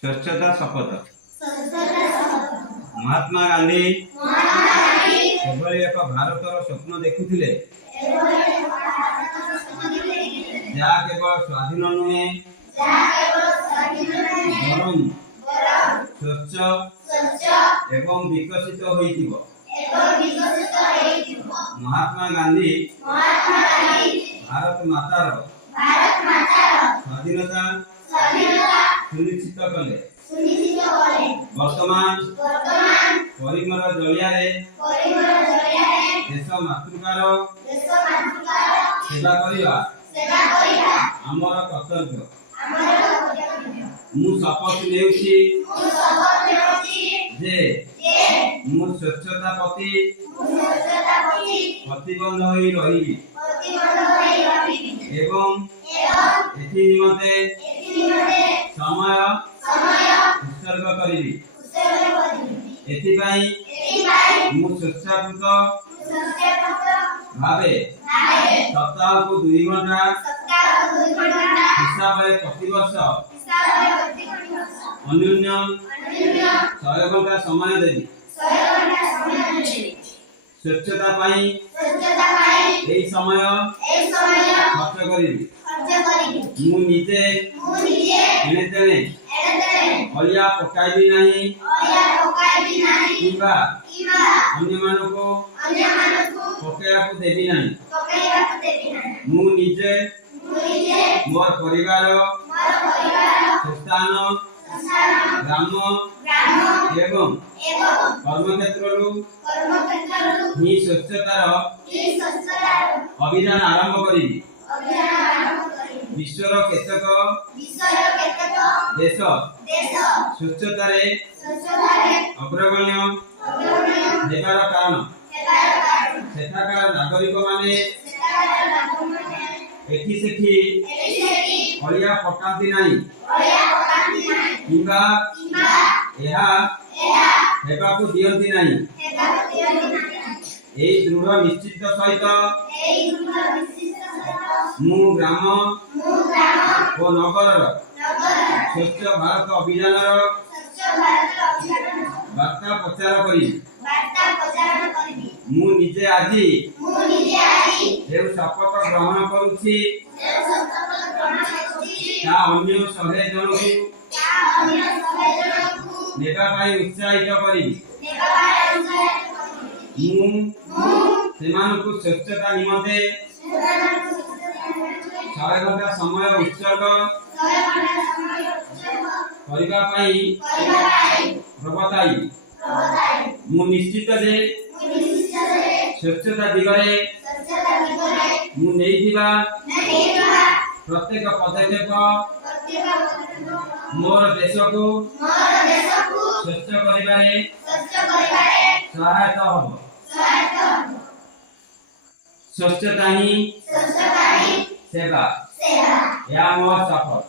स्वच्छता शपथ। महात्मा गांधी एभली एक भारतर स्वप्न देखुथिले जहाँ केवल स्वाधीन नुहे बरं स्वच्छ एवं विकसित होइथिबो। महात्मा गांधी भारत मातार स्वाधीनता सुनिश्चित कले। वर्तमान परिमर जरियारे देश मातृकार सेवा करिवा आमर कर्तव्य। मु शपथ लेउछि जे मु स्वच्छता प्रति प्रतिबद्ध होई रहिबि एवं एथि निमते समय उत्सर्ग करिबि। एथिपाई मु स्वच्छाकृत भावे सप्ताह को 2 घंटा हिसाब रे प्रति वर्ष अन्योन्य 100 घंटा समय देबी। स्वच्छता पाई एई समय खर्च करिबि। मु निजे एने तेने अलिया पकाइबि नाही किबा अन्य मानको पकाइबाकू देबि नाही। मु निजे मोर परिवार संस्थान ग्राम एवं कर्मक्षेत्रु ही स्वच्छतार अभियान आरंभ करी विश्वर केतक देश स्वच्छतारे अग्रगण्य देवार कारण सेठाकार नागरिक माने एठी सेठी अलिया पकांती नाही किबा एहा हेबाकू दियंती नाही। एई दृढ़ निश्चित सहित मु ग्राम ओ नगर स्वच्छ भारत अभियान वार्ता प्रचार करी मु निजे आजी जो शपथ ग्रहण करुछि ता अन्य 100 जनकू नेबा पाई उत्साहित करी मु सेमानकू स्वच्छता निमंते 100 घंटा समय उत्सर्ग करिबा पाई प्रबताई मु निश्चित जे स्वच्छता दिगरे मु नेइदिबा प्रत्येक पदक्षेप मोर देश को स्वच्छ करिबारे सहायता होबो। स्वच्छता ही सेवा या मोर शपथ।